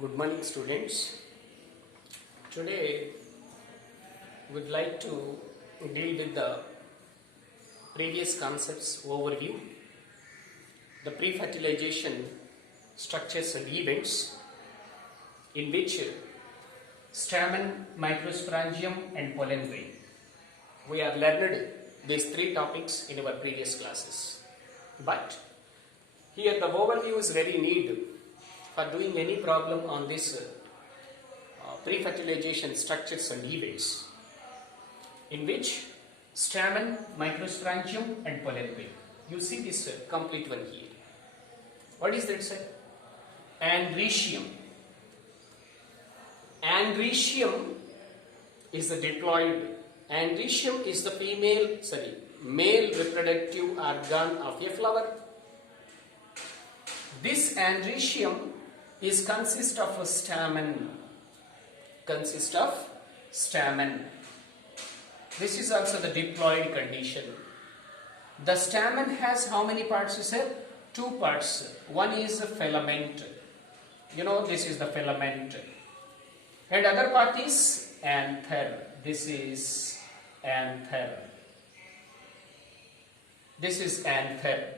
Good morning, students. Today, we'd like to deal with the previous concepts overview, the pre-fertilization structures and events, in which stamen, microsporangium, and pollen grain. We have learned these three topics in our previous classes. But here the overview is very needed for doing any problem on this pre-fertilization structures and events, in which stamen, microsporangium, and pollen grain. You see this complete one here. What is that, sir? Androecium. Androecium is the diploid. Androecium is the male reproductive organ of a flower. This androecium is consist of a stamen. This is also the diploid condition. The stamen has how many parts, you said? Two parts. One is a filament. You know, this is the filament. And other part is anther. This is anther. This is anther.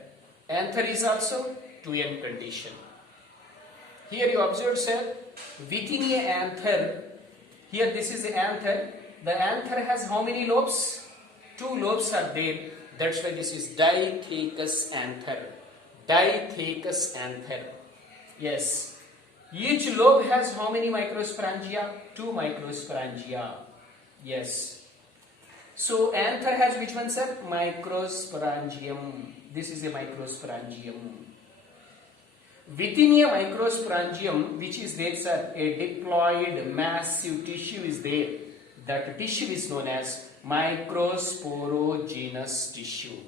Anther is also 2n condition. Here you observe, sir, within a anther, here this is the anther. The anther has how many lobes? Two lobes are there. That's why this is dicaeus anther. Dicaeus anther. Yes. Each lobe has how many microsporangia? Two microsporangia. Yes. So anther has which one, sir? Microsporangium. This is a microsporangium. Within a microsporangium, which is there, sir, a diploid massive tissue is there. That tissue is known as microsporogenous tissue.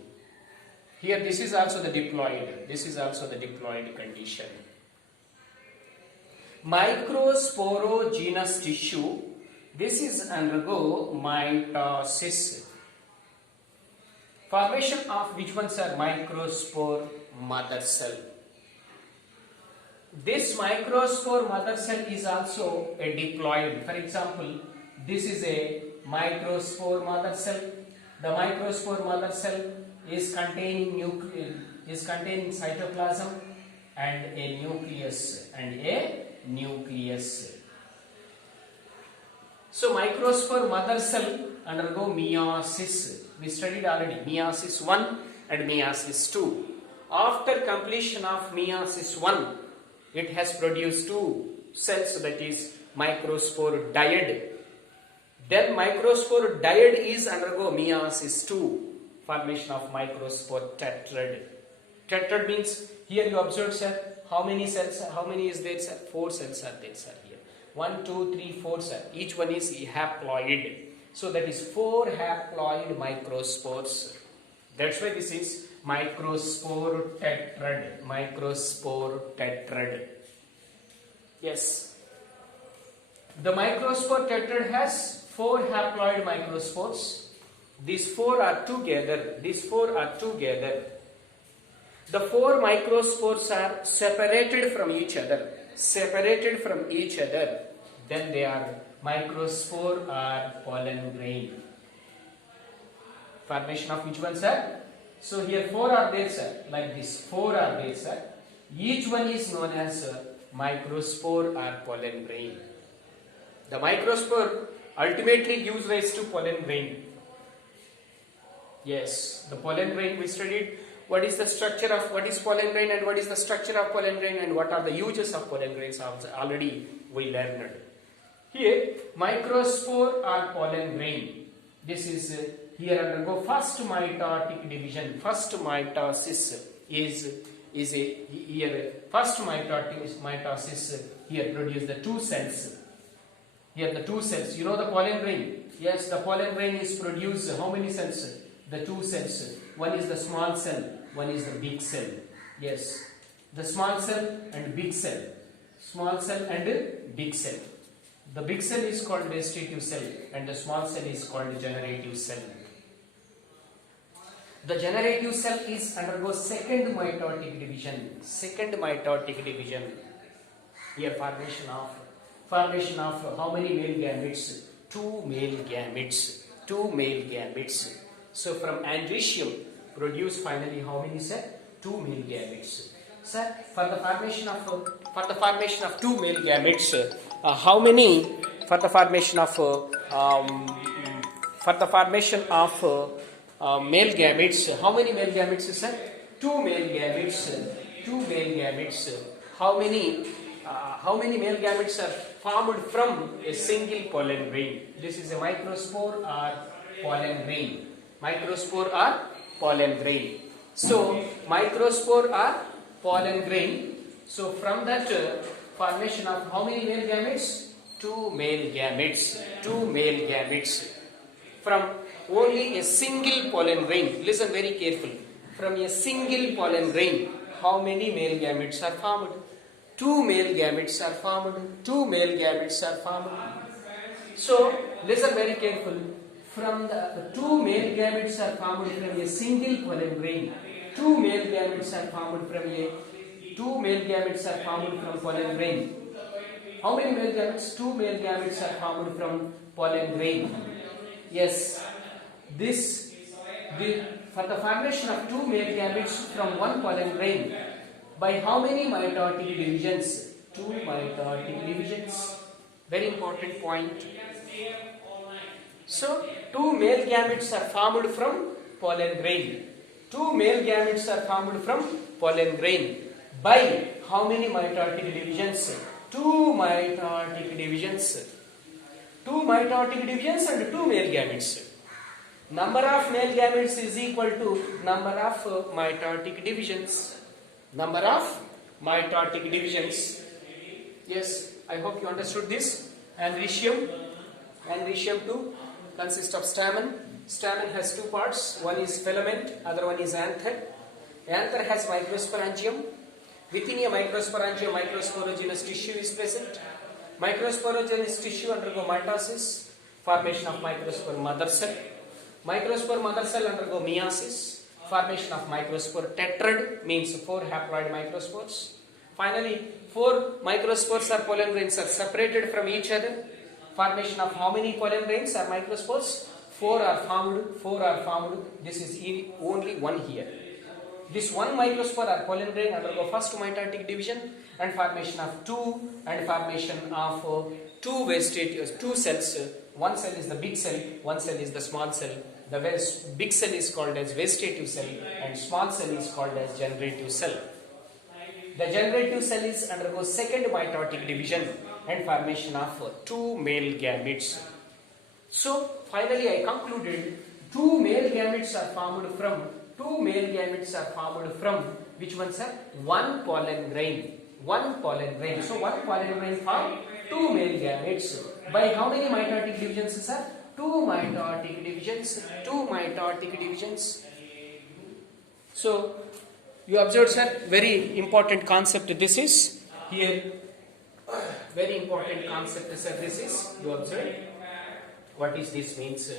Here this is also the diploid. This is also the diploid condition. Microsporogenous tissue, this is undergo mitosis. Formation of which ones are microspore mother cell. This microspore mother cell is also a diploid. For example, this is a microspore mother cell. The microspore mother cell is containing cytoplasm and a nucleus. So microspore mother cell undergo meiosis. We studied already meiosis 1 and meiosis 2. After completion of meiosis 1, it has produced two cells, that is microspore dyad. Then microspore dyad is undergo meiosis 2, formation of microspore tetrad. Tetrad means, here you observe, sir, how many cells, how many is there, sir? 4 cells are there, sir, here. 1, 2, 3, 4, sir. Each one is haploid. So that is 4 haploid microspores. That's why this is microspore tetrad. Microspore tetrad. Yes. The microspore tetrad has 4 haploid microspores. These 4 are together. The 4 microspores are separated from each other. Then they are microspore or pollen grain. Formation of which one, sir? So here 4 are there, sir. Like this, 4 are there, sir. Each one is known as microspore or pollen grain. The microspore ultimately gives rise to pollen grain. Yes, the pollen grain we studied. What is the structure of what is pollen grain and what is the structure of pollen grain and what are the uses of pollen grains already we learned. Here microspore or pollen grain. This is here undergo first mitotic division. First mitosis is a here first mitosis here produce the 2 cells. Here the 2 cells. You know the pollen grain. Yes, the pollen grain is produced how many cells? The 2 cells. One is the small cell, one is the big cell. Yes, the small cell and big cell. Small cell and big cell. The big cell is called vegetative cell and the small cell is called generative cell. The generative cell is undergoes second mitotic division. Here formation of how many male gametes? Two male gametes. Two male gametes. So from androecium produce finally how many, sir? Two male gametes. Sir, for the formation of two male gametes, how many? For the formation of male gametes, how many male gametes, sir? Two male gametes. Two male gametes. How many male gametes are formed from a single pollen grain? This is a microspore or pollen grain. Microspore or pollen grain. So microspore or pollen grain. So from that formation of how many male gametes? Two male gametes. Two male gametes. From only a single pollen grain. Listen very carefully. From a single pollen grain, how many male gametes are formed? Two male gametes are formed. Two male gametes are formed. So listen very carefully. From the two male gametes are formed from a single pollen grain. Two male gametes are formed from pollen grain. How many male gametes? Two male gametes are formed from pollen grain. Yes, for the formation of two male gametes from one pollen grain, by how many mitotic divisions? Two mitotic divisions. Very important point. So, two male gametes are formed from pollen grain. Two male gametes are formed from pollen grain. By how many mitotic divisions? Two mitotic divisions. Two mitotic divisions and two male gametes. Number of male gametes is equal to number of mitotic divisions. Number of mitotic divisions. Yes, I hope you understood this. Androecium 2 consists of stamen. Stamen has two parts. One is filament, other one is anther. Anther has microsporangium. Within a microsporangium, microsporogenous tissue is present. Microsporogenous tissue undergo mitosis, formation of microspore mother cell. Microspore mother cell undergo meiosis, formation of microspore tetrad, means 4 haploid microspores. Finally, 4 microspores or pollen grains are separated from each other. Formation of how many pollen grains or microspores? 4 are formed. This is only one here. This one microspore or pollen grain undergo first mitotic division and formation of two vestigial two cells. One cell is the big cell, one cell is the small cell. The big cell is called as vegetative cell and small cell is called as generative cell. The generative cell is undergoes second mitotic division and formation of two male gametes. So finally I concluded two male gametes are formed from which one, sir? One pollen grain. One pollen grain. So one pollen grain form two male gametes. By how many mitotic divisions, sir? Two mitotic divisions. So you observe, sir, very important concept this is here. Very important concept, sir, this is. You observe. What is this means?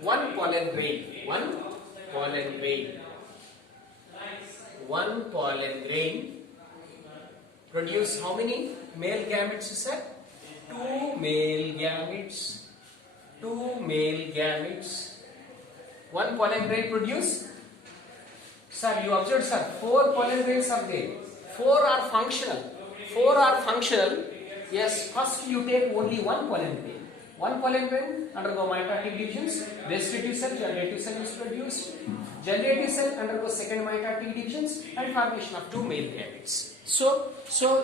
One pollen grain produce how many male gametes, sir? Two male gametes. One pollen grain produce, sir, you observe, sir, 4 pollen grains are there. 4 are functional. Yes, first you take only one pollen grain. One pollen grain undergo mitotic divisions. Vegetative cell, generative cell is produced. Generative cell undergoes second mitotic divisions and formation of two male gametes. So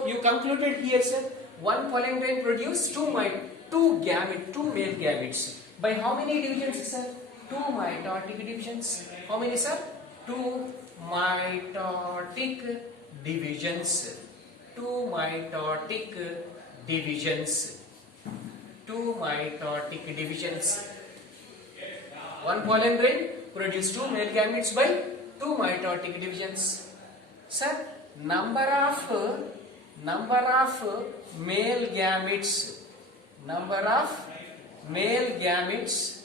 you concluded here, sir, one pollen grain produce two male gametes. By how many divisions, sir? Two mitotic divisions. How many, sir? Two mitotic divisions. One pollen grain produce two male gametes by two mitotic divisions. Sir, number of male gametes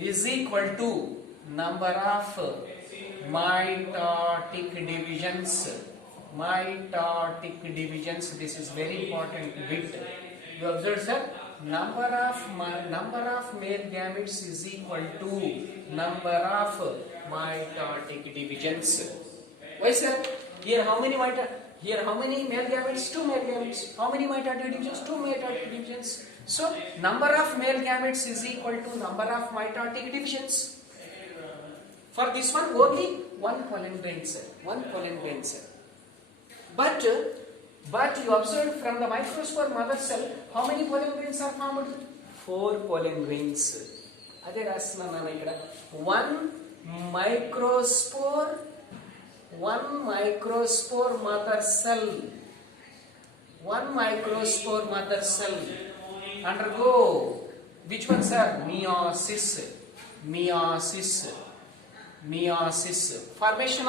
is equal to number of mitotic divisions. mitotic divisions. This is very important bit. You observe, sir, number of male gametes is equal to number of mitotic divisions. Why, sir? Here how many male gametes? 2 male gametes. How many mitotic divisions? 2 mitotic divisions. So number of male gametes is equal to number of mitotic divisions. For this one only one pollen grain cell. One pollen grain cell. But you observe from the microspore mother cell, how many pollen grains are formed? 4 pollen grains. Ade rasna nana ikkada. One microspore mother cell. One microspore mother cell undergo which one, sir? Meiosis. Formation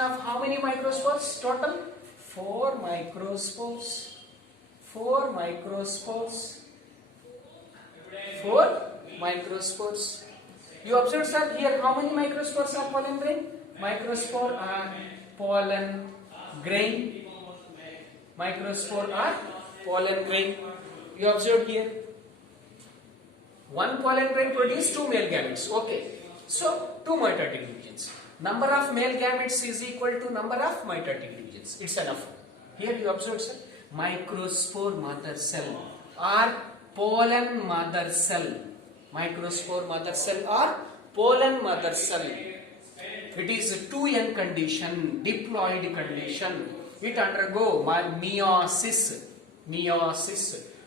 of how many microspores total? 4 microspores. 4 microspores. You observe, sir, here how many microspores are pollen grain? Microspore are pollen grain. Microspore are pollen grain. You observe here. One pollen grain produce 2 male gametes. Okay. So 2 mitotic divisions. Number of male gametes is equal to number of mitotic divisions. It's enough. Here you observe, sir, microspore mother cell or pollen mother cell. Microspore mother cell or pollen mother cell. It is a 2n condition, diploid condition. It undergo meiosis.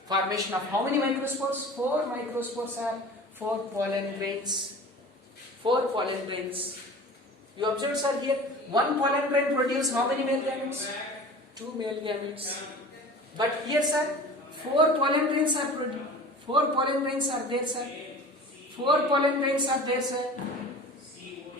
Formation of how many microspores? 4 microspores are 4 pollen grains. 4 pollen grains. You observe, sir, here one pollen grain produce how many male gametes? 2 male gametes. But here, sir, 4 pollen grains are produced. 4 pollen grains are there, sir. 4 pollen grains are there, sir.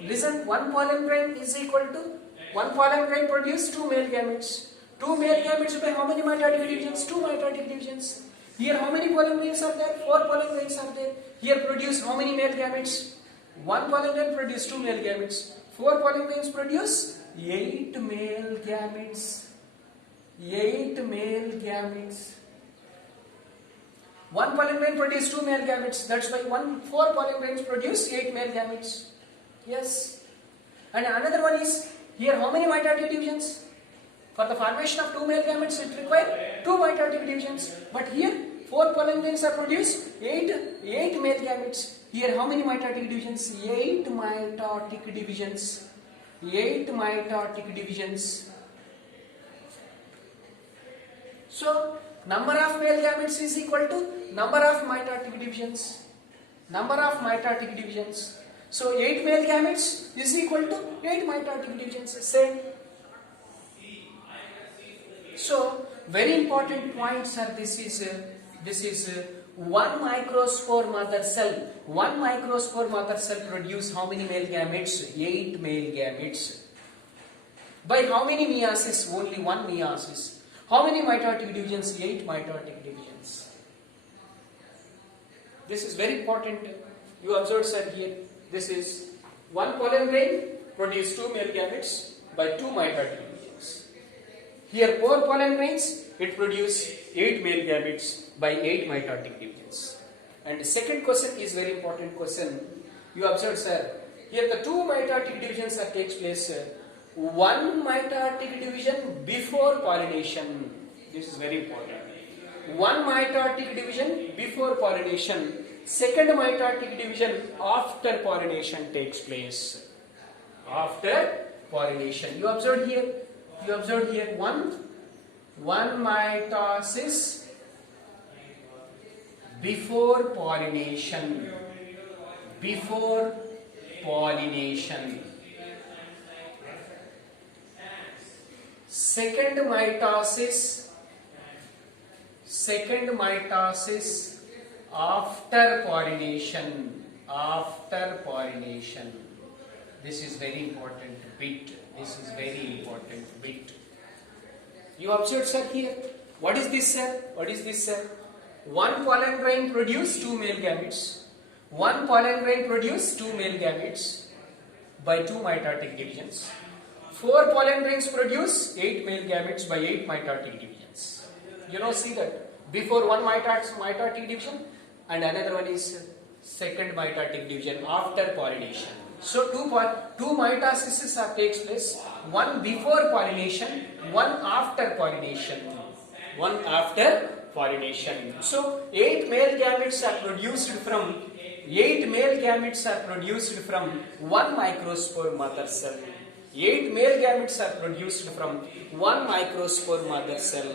Listen, one pollen grain is equal to one pollen grain produce 2 male gametes. 2 male gametes by how many mitotic divisions? 2 mitotic divisions. Here how many pollen grains are there? 4 pollen grains are there. Here produce how many male gametes? One pollen grain produce 2 male gametes. 4 pollen grains produce 8 male gametes. 8 male gametes. One pollen grain produce 2 male gametes. That's why 4 pollen grains produce 8 male gametes. Yes. And another one is here how many mitotic divisions? For the formation of 2 male gametes it requires 2 mitotic divisions. But here 4 pollen grains are produced 8 male gametes. Here how many mitotic divisions? 8 mitotic divisions. 8 mitotic divisions. So number of male gametes is equal to number of mitotic divisions. Number of mitotic divisions. So 8 male gametes is equal to 8 mitotic divisions. Same. So very important points are this is one microspore mother cell. One microspore mother cell produce how many male gametes? 8 male gametes. By how many meiosis? Only one meiosis. How many mitotic divisions? 8 mitotic divisions. This is very important. You observe, sir, here. This is one pollen grain produce 2 male gametes by 2 mitotic divisions. Here 4 pollen grains, it produce 8 male gametes by 8 mitotic divisions. And the second question is very important question. You observe, sir, here the 2 mitotic divisions that takes place. One mitotic division before pollination. This is very important. One mitotic division before pollination. Second mitotic division after pollination takes place. After pollination. You observed here one mitosis before pollination. Before pollination. Second mitosis after pollination. After pollination. This is very important bit. This is very important bit. You observe, sir, here. What is this, sir? What is this, sir? One pollen grain produce 2 male gametes. One pollen grain produce 2 male gametes by 2 mitotic divisions. 4 pollen grains produce 8 male gametes by 8 mitotic divisions. You know, see that before one mitotic division and another one is second mitotic division after pollination. So two mitosis takes place, one before pollination, one after pollination. One after pollination. So 8 male gametes are produced from one microspore mother cell. 8 male gametes are produced from one microspore mother cell.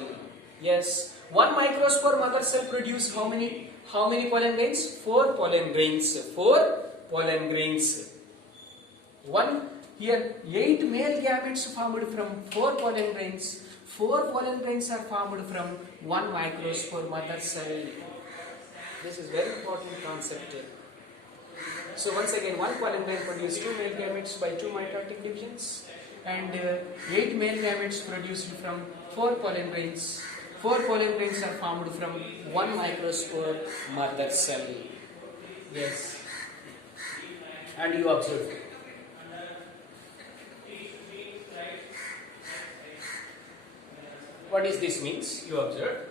Yes, one microspore mother cell produce how many pollen grains? 4 pollen grains. 4 pollen grains. One here 8 male gametes formed from 4 pollen grains. 4 pollen grains are formed from one microspore mother cell. This is very important concept. So once again, one pollen grain produces 2 male gametes by 2 mitotic divisions, and 8 male gametes produced from 4 pollen grains. 4 pollen grains are formed from one microspore mother cell. Yes, and you observe. What is this means? You observe.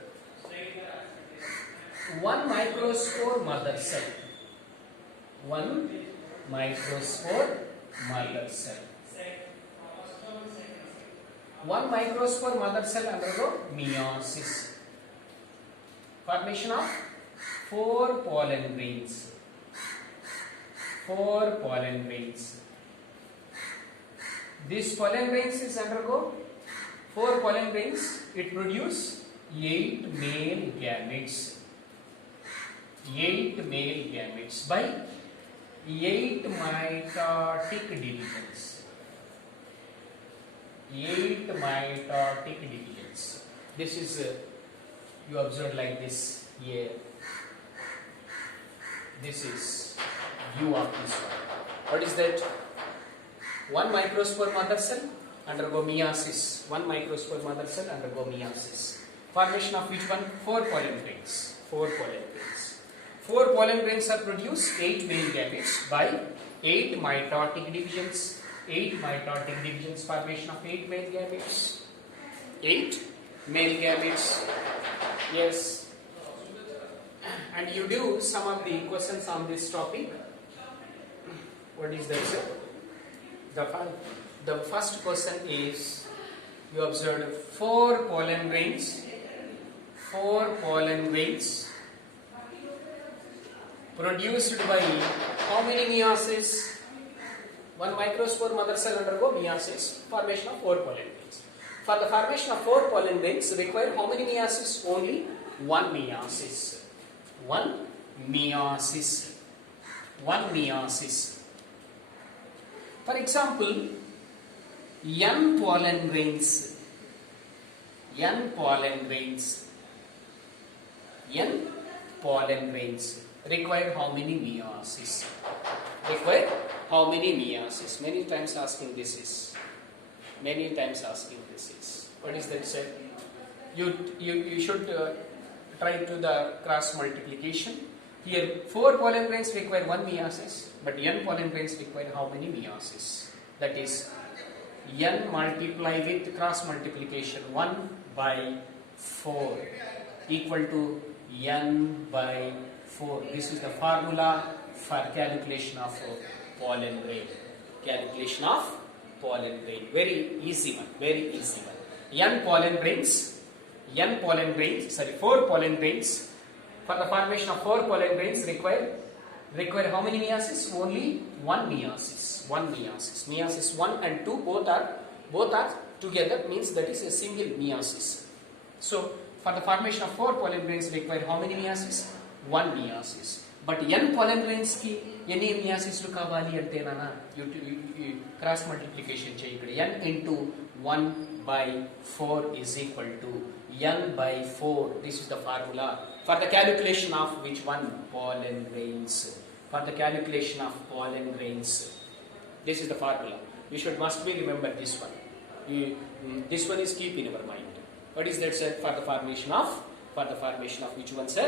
One microspore mother cell. One microspore mother cell. One microspore mother cell undergo meiosis. Formation of 4 pollen grains. 4 pollen grains. This pollen grains is undergo 4 pollen grains. It produce 8 male gametes. 8 male gametes by 8 mitotic divisions. 8 mitotic divisions. This is you observe like this here. This is view of this one. What is that? One microspore mother cell undergo meiosis. One microspore mother cell undergo meiosis. Formation of which one? 4 pollen grains. 4 pollen grains. 4 pollen grains are produced 8 male gametes by 8 mitotic divisions. 8 mitotic divisions. Formation of 8 male gametes. 8 male gametes. Yes. And you do some of the questions on this topic. What is that, sir? The first question is, you observed 4 pollen grains. 4 pollen grains produced by how many meiosis? One microspore mother cell undergo meiosis. Formation of 4 pollen grains. For the formation of 4 pollen grains require how many meiosis? Only 1 meiosis. 1 meiosis. 1 meiosis. For example, N pollen grains. N pollen grains. N pollen grains require how many meiosis? Require how many meiosis? Many times asking this is. Many times asking this is. What is that said? You should try to the cross multiplication. Here 4 pollen grains require 1 meiosis, but N pollen grains require how many meiosis? That is N multiply with cross multiplication 1 by 4 equal to N by 4. This is the formula for calculation of pollen grain. Calculation of pollen grain. Very easy one. Very easy one. N pollen grains. 4 pollen grains. For the formation of 4 pollen grains require how many meiosis? Only 1 meiosis. 1 meiosis. Meiosis 1 and 2 both are together, means that is a single meiosis. So for the formation of 4 pollen grains require how many meiosis? 1 meiosis. But N pollen grains ki ఎన్ని meiosis కావాలి అంటే నానా cross multiplication చేయి. N into 1 by 4 is equal to N by 4. This is the formula for the calculation of which one? Pollen grains. For the calculation of pollen grains. This is the formula. You must be remember this one. This one is keep in your mind. What is that, sir? For the formation of which one, sir?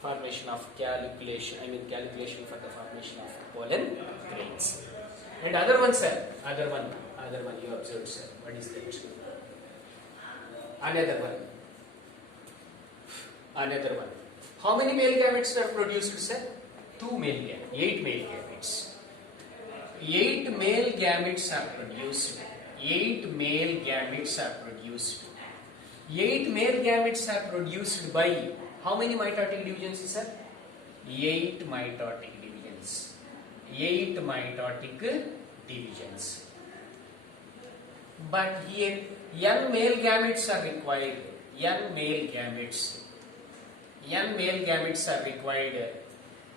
Formation of calculation. Calculation for the formation of pollen grains. And other one, sir. Other Another one you observed, sir. What is that? Another one. Another one. How many male gametes are produced, sir? 2 male gametes. 8 male gametes. 8 male gametes are produced. 8 male gametes are produced. 8 male gametes are produced by how many mitotic divisions, sir? 8 mitotic divisions. 8 mitotic divisions. But here young male gametes are required. Young male gametes. Young male gametes are required.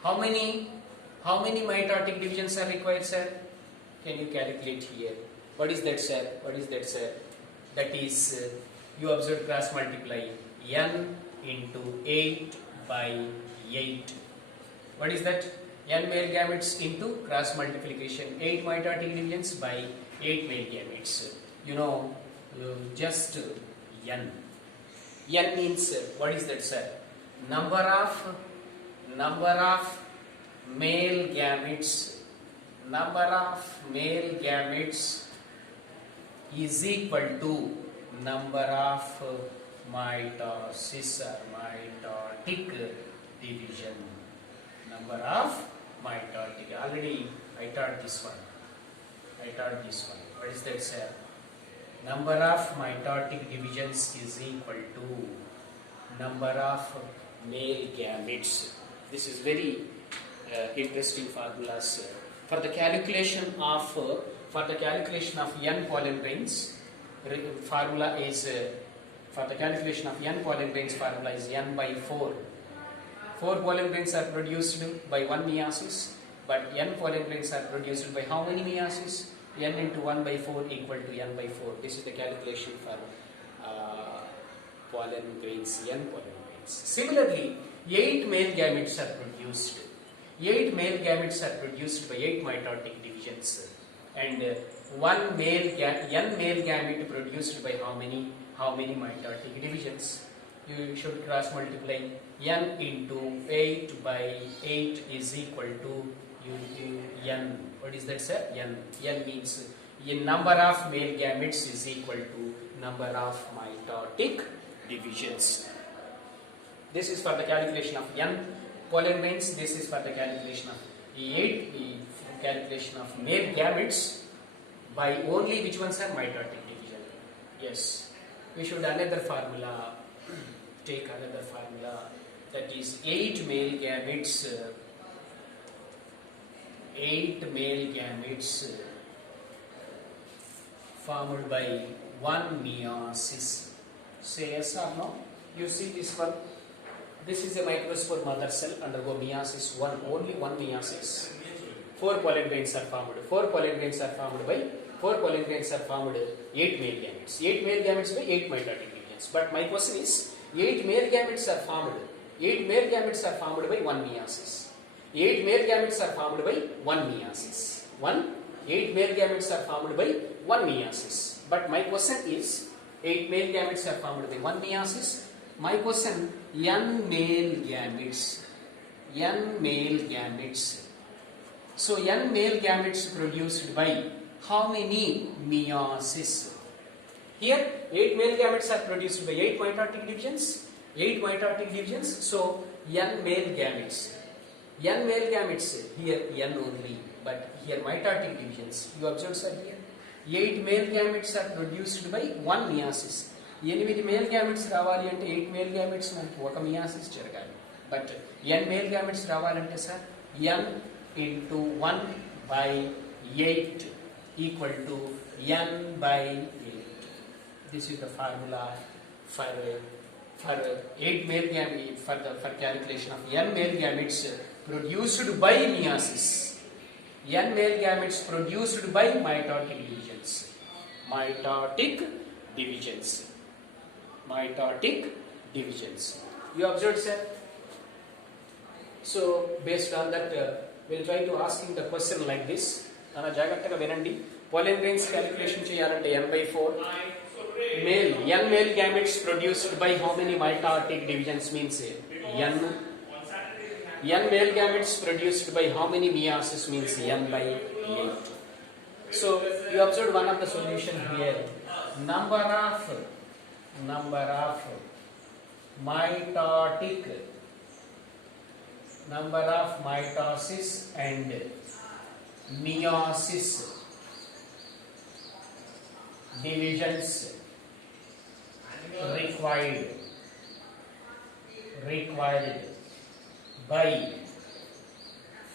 How many mitotic divisions are required, sir? Can you calculate here? What is that, sir? What is that, sir? That is, you observe cross multiply n into 8 by 8. What is that? N male gametes into cross multiplication 8 mitotic divisions by 8 male gametes. You know, just n. N means what is that, sir? Number of male gametes. Number of male gametes is equal to number of mitosis or mitotic division. Number of mitotic. Already I taught this one. What is that, sir? Number of mitotic divisions is equal to number of male gametes. This is very interesting formula, sir. For the calculation of n pollen grains, formula is for the calculation of n pollen grains, formula is n by 4. 4 pollen grains are produced by 1 meiosis, but n pollen grains are produced by how many meiosis? N into 1 by 4 equal to n by 4. This is the calculation for pollen grains, n pollen grains. Similarly, 8 male gametes are produced. 8 male gametes are produced by 8 mitotic divisions, and n male gamete produced by how many mitotic divisions? You should cross multiply n into 8 by 8 is equal to n. What is that, sir? N means number of male gametes is equal to number of mitotic divisions. This is for the calculation of n pollen grains. This is for the calculation of calculation of male gametes by only which ones are mitotic division. Yes, we should another formula. Take another formula, that is 8 male gametes. 8 male gametes formed by 1 meiosis. Say yes or no? You see this one. This is a microspore mother cell undergo meiosis 1. Only 1 meiosis. 4 pollen grains are formed. 4 pollen grains are formed by 8 male gametes. 8 male gametes by 8 mitotic divisions. But my question is, 8 male gametes are formed. 8 male gametes are formed by 1 meiosis. 8 male gametes are formed by 1 meiosis. 8 male gametes are formed by 1 meiosis. But my question is, 8 male gametes are formed by 1 meiosis. My question, n male gametes. N male gametes. So n male gametes produced by how many meiosis? Here 8 male gametes are produced by 8 mitotic divisions. 8 mitotic divisions. So n male gametes. N male gametes, here n only, but here mitotic divisions. You observe, sir, here 8 male gametes are produced by 1 meiosis. 8 male gametes రావాలి అంటే 8 male gametes మనకు ఒక meiosis జరగాలి. But n male gametes రావాలంటే sir n into 1 by 8 equal to n by 8. This is the formula for 8 male gametes, for calculation of n male gametes produced by meiosis. N male gametes produced by mitotic divisions. Mitotic divisions. You observed, sir? So based on that, we'll try to asking the question like this. Nana jagattaga vinandi. Pollen grains calculation cheyalante n by 4. N male gametes produced by how many mitotic divisions means n. N male gametes produced by how many meiosis means n by 8. So you observed one of the solution here. Number of mitotic, number of mitosis and meiosis divisions required by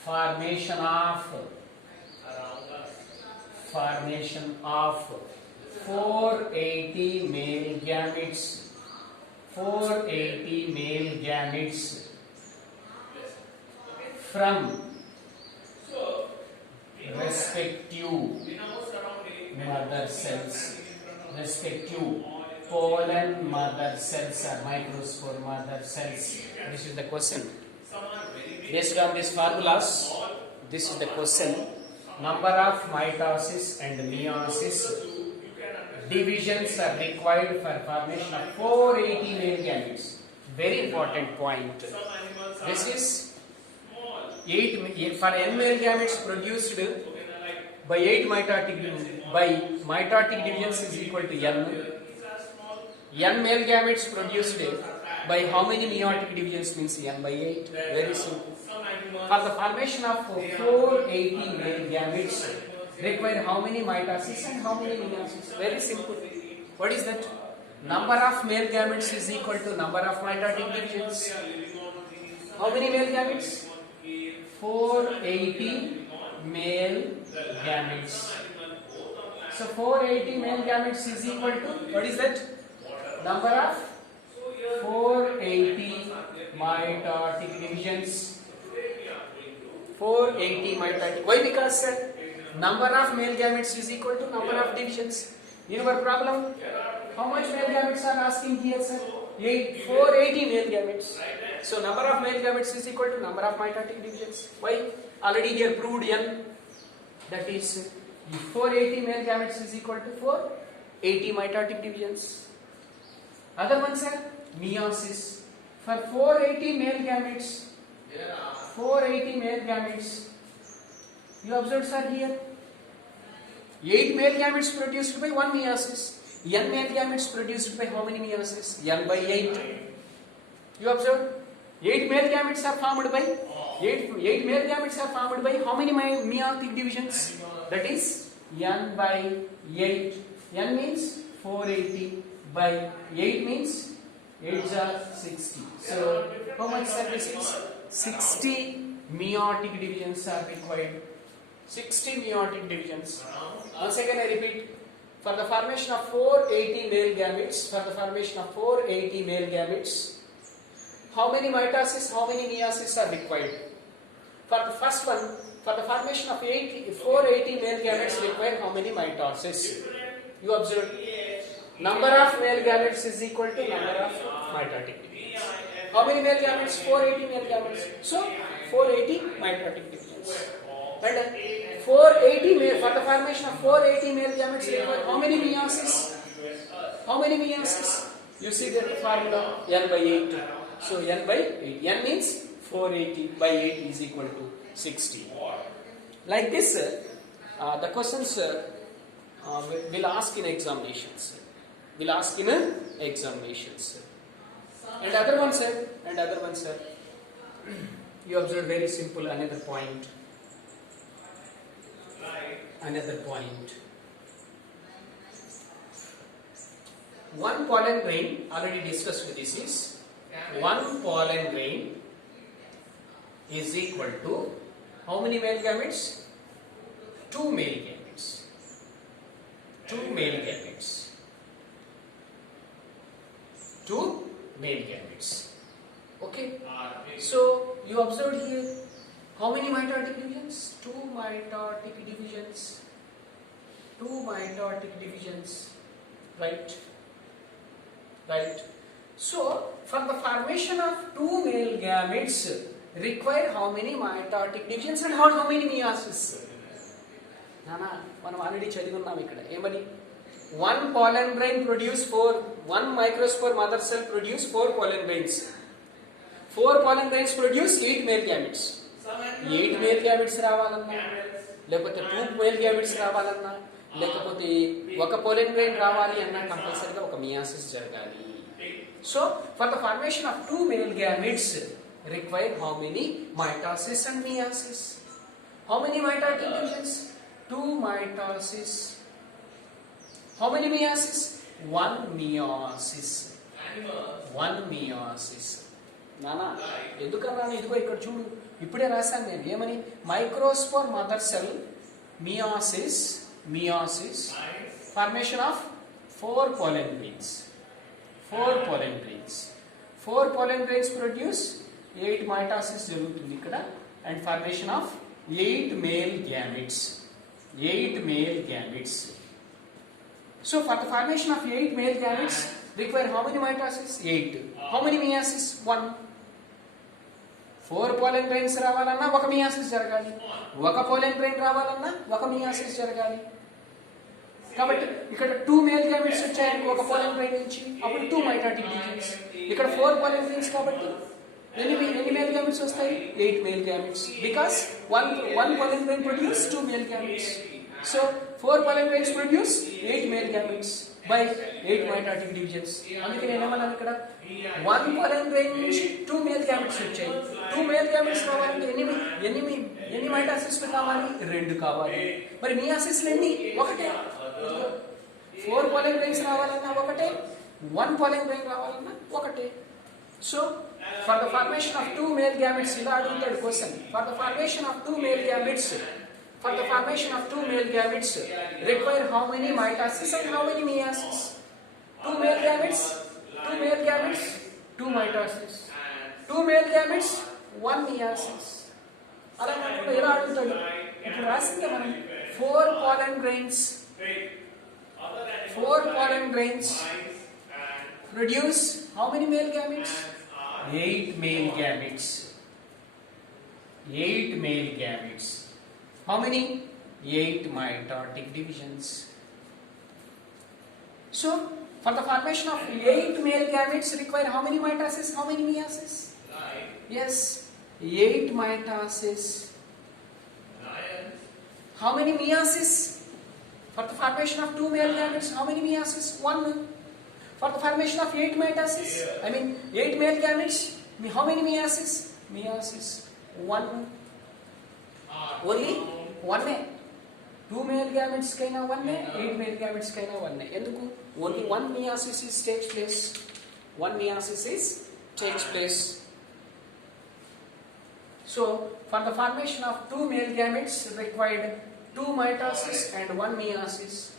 formation of 480 male gametes, 480 male gametes from respective mother cells, respective pollen mother cells or microspore mother cells. This is the question. Based on these formulas, this is the question. Number of mitosis and meiosis divisions are required for formation of 480 male gametes. Very important point. This is 8 for n male gametes produced by 8 mitotic divisions is equal to n. N male gametes produced by how many meiotic divisions means n by 8. Very simple. For the formation of 480 male gametes require how many mitosis and how many meiosis? Very simple. What is that? Number of male gametes is equal to number of mitotic divisions. How many male gametes? 480 male gametes. So 480 male gametes is equal to, what is that? Number of 480 mitotic divisions. 480 mitotic. Why? Because sir, number of male gametes is equal to number of divisions. In our problem, how much male gametes are asking here, sir? 480 male gametes. So number of male gametes is equal to number of mitotic divisions. Why? Already here proved n. That is 480 male gametes is equal to 480 mitotic divisions. Other one, sir, meiosis. For 480 male gametes, 480 male gametes, you observe, sir, here 8 male gametes produced by 1 meiosis. N male gametes produced by how many meiosis? N by 8. You observe 8 male gametes are formed by 8 male gametes are formed by how many meiotic divisions? That is n by 8. N means 480 by 8 means 8 are 60. So how much service is? 60 meiotic divisions are required. 60 meiotic divisions. Once again I repeat. For the formation of 480 male gametes, how many mitosis, how many meiosis are required? For the first one, for the formation of 480 male gametes require how many mitosis? You observe, number of male gametes is equal to number of mitotic divisions. How many male gametes? 480 male gametes. So 480 mitotic divisions. And 480 male, for the formation of 480 male gametes require how many meiosis? How many meiosis? You see that the formula n by 8. So n by 8. N means 480 by 8 is equal to 60. Like this, the questions will ask in examinations. And other one, sir. You observe very simple another point. One pollen grain, already discussed with this, is one pollen grain is equal to how many male gametes? 2 male gametes. 2 male gametes. 2 male gametes. Okay. So you observed here how many mitotic divisions? 2 mitotic divisions. 2 mitotic divisions. Right. So for the formation of 2 male gametes require how many mitotic divisions and how many meiosis? మనం already చదివున్నాం ఇక్కడ ఏమని 1 pollen grain produce 1 microspore mother cell produce 4 pollen grains. 4 pollen grains produce 8 male gametes. 8 male gametes రావాలన్నా లేకపోతే 2 male gametes రావాలన్నా, లేకపోతే ఒక pollen grain రావాలి అన్నా కంపల్సరీగా ఒక మియాసిస్ జరగాలి. So for the formation of 2 male gametes require how many mitosis and meiosis? How many mitotic divisions? 2 mitosis. How many meiosis? 1 meiosis. 1 meiosis. నానా ఎందుకన్నా, ఇదిగో ఇక్కడ చూడు, ఇప్పుడే రాశాను నేను ఏమని, microspore mother cell meiosis, formation of 4 pollen grains. 4 pollen grains. 4 pollen grains produce 8 mitosis జరుగుతుంది ఇక్కడ, and formation of 8 male gametes. 8 male gametes. So for the formation of 8 male gametes require how many mitosis? 8. How many meiosis? 1. 4 pollen grains రావాలన్నా ఒక meiosis జరగాలి, ఒక pollen grain రావాలన్నా ఒక meiosis జరగాలి. కాబట్టి ఇక్కడ 2 మేల్ గ్యామెట్స్ వచ్చాయి ఒక పోలెన్ గ్రెయిన్ నుంచి, అప్పుడు 2 మైటాటిక్ డివిజన్స్. ఇక్కడ 4 పోలెన్ గ్రెయిన్స్ కాబట్టి ఎన్ని మేల్ గ్యామెట్స్ వస్తాయి? 8 male gametes, because one pollen grain produce 2 male gametes. So 4 pollen grains produce 8 male gametes by 8 mitotic divisions. అందుకే నేను ఏమన్నాను ఇక్కడ, 1 pollen grain నుంచి 2 male gametes వచ్చాయి. 2 male gametes కావాలంటే ఎన్ని మైటాసిస్ కావాలి? 2 కావాలి. మరి మియాసిస్లు ఎన్ని? ఒకటే. 4 pollen grains రావాలన్నా ఒకటే, 1 pollen grain రావాలన్నా ఒకటే. So for the formation of 2 male gametes, ఇలా అడుగుతాడు question. For the formation of 2 male gametes, require how many mitosis and how many meiosis? 2 male gametes, 2 mitosis. 2 male gametes, 1 meiosis. అలా కాకుండా ఇలా అడుగుతాడు. ఇప్పుడు రాసిందే మనం 4 pollen grains produce how many male gametes? 8 male gametes. 8 male gametes. How many? 8 mitotic divisions. So for the formation of 8 male gametes require how many mitosis? How many meiosis? Yes, 8 mitosis. How many meiosis? For the formation of 2 male gametes, how many meiosis? 1. For the formation of 8 mitosis, 8 male gametes, how many meiosis? 1. Only 1. 2 male gametes kaina 1, 8 male gametes kaina 1. Enduku? Only 1 meiosis takes place. 1 meiosis takes place. So for the formation of 2 male gametes required 2 mitosis and 1 meiosis.